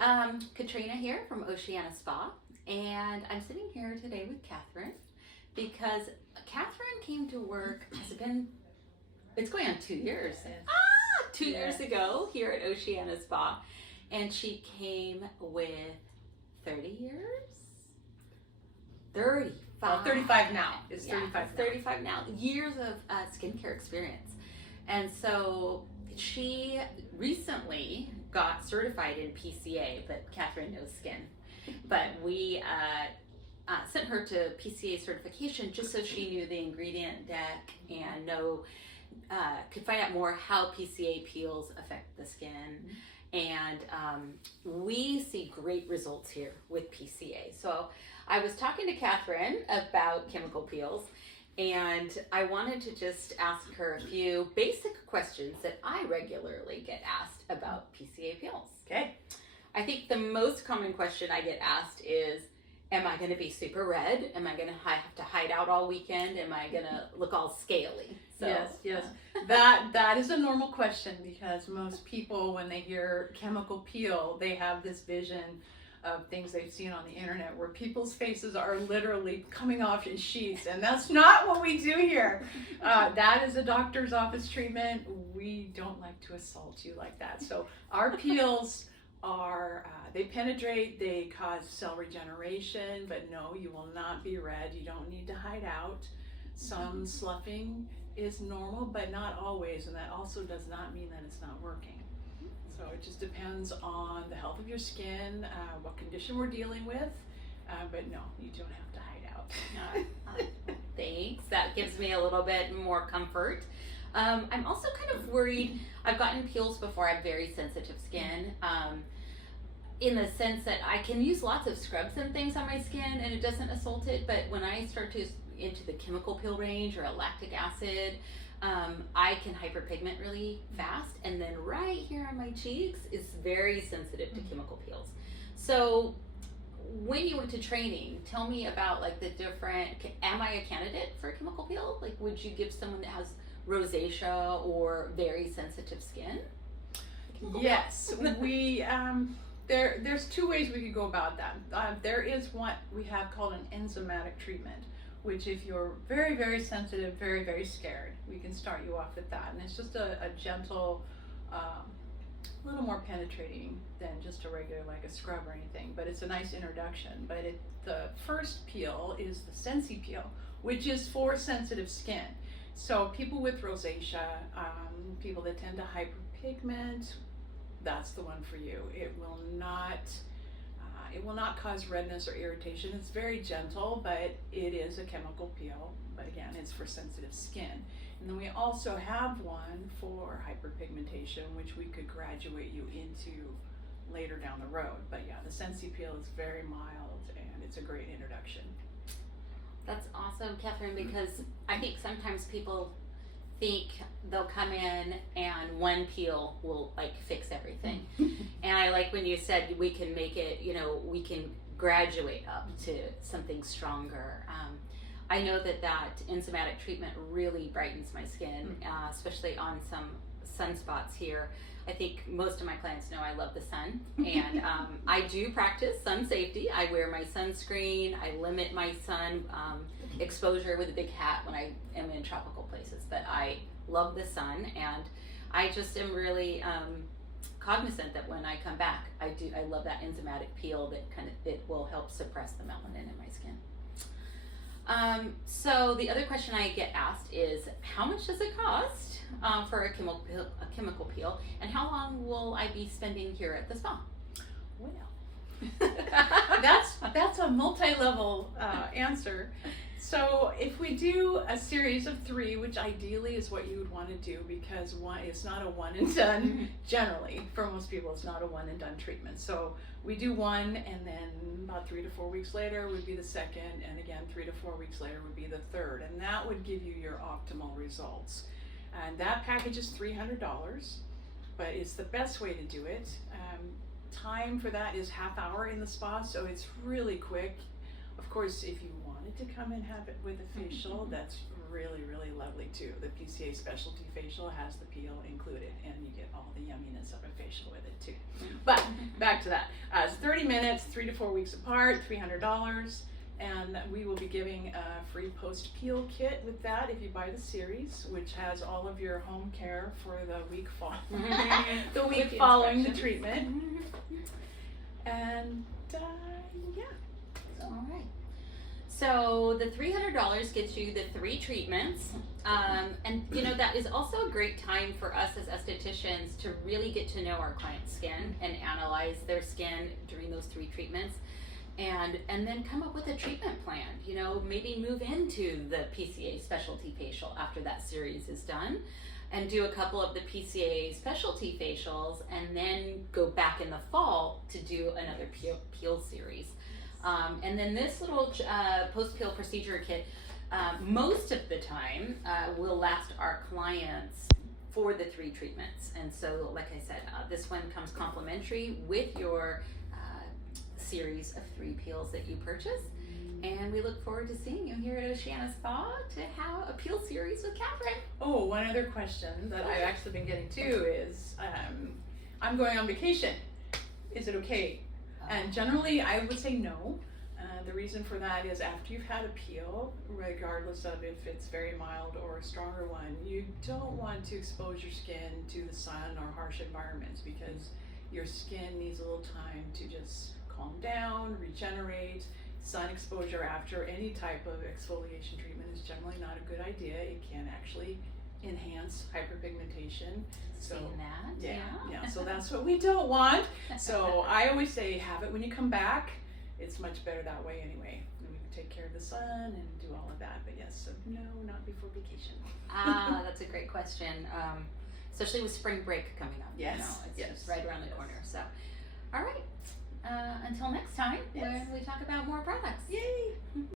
Hi, Katrina here from Oceana Spa, and I'm sitting here today with Catherine because Catherine came to work, it's going on 2 years. Two years ago here at Oceana Spa, and she came with 30 years? 35. Well, 35 now. It's 35 now. 35 now. Years of skincare experience. And so she recently got certified in PCA, but Catherine knows skin. But we sent her to PCA certification just so she knew the ingredient deck and could find out more how PCA peels affect the skin. And we see great results here with PCA. So I was talking to Catherine about chemical peels, and I wanted to just ask her a few basic questions that I regularly get asked about PCA peels. Okay. I think the most common question I get asked is, am I going to be super red? Am I going to have to hide out all weekend? Am I going to look all scaly? So, Yes. That is a normal question, because most people, when they hear chemical peel, they have this vision of things they've seen on the internet where people's faces are literally coming off in sheets, and that's not what we do here. That is a doctor's office treatment. We don't like to assault you like that. So our peels are, they penetrate, they cause cell regeneration, but no, you will not be red. You don't need to hide out. Some sloughing is normal, but not always, and that also does not mean that it's not working. So it just depends on the health of your skin, what condition we're dealing with, but no, you don't have to hide out. Thanks. That gives me a little bit more comfort. I'm also kind of worried. I've gotten peels before. I have very sensitive skin. In the sense that I can use lots of scrubs and things on my skin and it doesn't assault it, but when I start to into the chemical peel range or a lactic acid, I can hyperpigment really fast, and then right here on my cheeks is very sensitive to chemical peels. So when you went to training, tell me about like the different, am I a candidate for a chemical peel? Like, would you give someone that has rosacea or very sensitive skin? Yes, we there's two ways we could go about that. There is what we have called an enzymatic treatment, which if you're very, very sensitive, very, very scared, we can start you off with that. And it's just a gentle, little more penetrating than just a regular, like a scrub or anything, but it's a nice introduction. But the first peel is the Sensi peel, which is for sensitive skin. So people with rosacea, people that tend to hyperpigment, that's the one for you. It will not cause redness or irritation. It's very gentle, but it is a chemical peel. But again, it's for sensitive skin. And then we also have one for hyperpigmentation, which we could graduate you into later down the road. But yeah, the Sensi peel is very mild and it's a great introduction. That's awesome, Catherine, because I think sometimes people think they'll come in and one peel will like fix everything. And I like when you said we can make it, we can graduate up to something stronger. I know that enzymatic treatment really brightens my skin, especially on some sunspots here. I think most of my clients know I love the sun, and I do practice sun safety. I wear my sunscreen. I limit my sun exposure with a big hat when I am in tropical places, but I love the sun, and I just am really cognizant that when I come back, I love that enzymatic peel that it will help suppress the melanin in my skin. So the other question I get asked is, how much does it cost for a chemical peel, and how long will I be spending here at the spa? Well, that's a multi-level answer. So if we do a series of 3, which ideally is what you would want to do, because it's not a one and done. Generally, for most people, it's not a one and done treatment. So we do one, and then about 3 to 4 weeks later would be the second, and again 3 to 4 weeks later would be the third, and that would give you your optimal results. And that package is $300, but it's the best way to do it. Time for that is half hour in the spa, so it's really quick. Of course, if you wanted to come and have it with a facial, that's really, really lovely too. The PCA specialty facial has the peel included, and you get all the yumminess of a facial with it too. But back to that. It's 30 minutes, 3 to 4 weeks apart, $300. And we will be giving a free post-peel kit with that if you buy the series, which has all of your home care for the week, the week following the treatment. And yeah. All right. So the $300 gets you the 3 treatments. And you know, that is also a great time for us as estheticians to really get to know our client's skin and analyze their skin during those 3 treatments. And then come up with a treatment plan. You know, maybe move into the PCA specialty facial after that series is done, and do a couple of the PCA specialty facials, and then go back in the fall to do another peel series. And then this little post-peel procedure kit, most of the time, will last our clients for the 3 treatments. And so, like I said, this one comes complimentary with your series of 3 peels that you purchase. And we look forward to seeing you here at Oceana Spa to have a peel series with Catherine. Oh, one other question that I've actually been getting too is, I'm going on vacation. Is it okay? And generally I would say no. The reason for that is after you've had a peel, regardless of if it's very mild or a stronger one, you don't want to expose your skin to the sun or harsh environments, because your skin needs a little time to just calm down, regenerate. Sun exposure after any type of exfoliation treatment is generally not a good idea. It can actually enhance hyperpigmentation. So that, yeah. So that's what we don't want. So I always say have it when you come back. It's much better that way anyway. And we can take care of the sun and do all of that. But yes, so no, not before vacation. That's a great question. Especially with spring break coming up. Yes. You know, it's just right around the corner. So, all right. Until next time, when we talk about more products.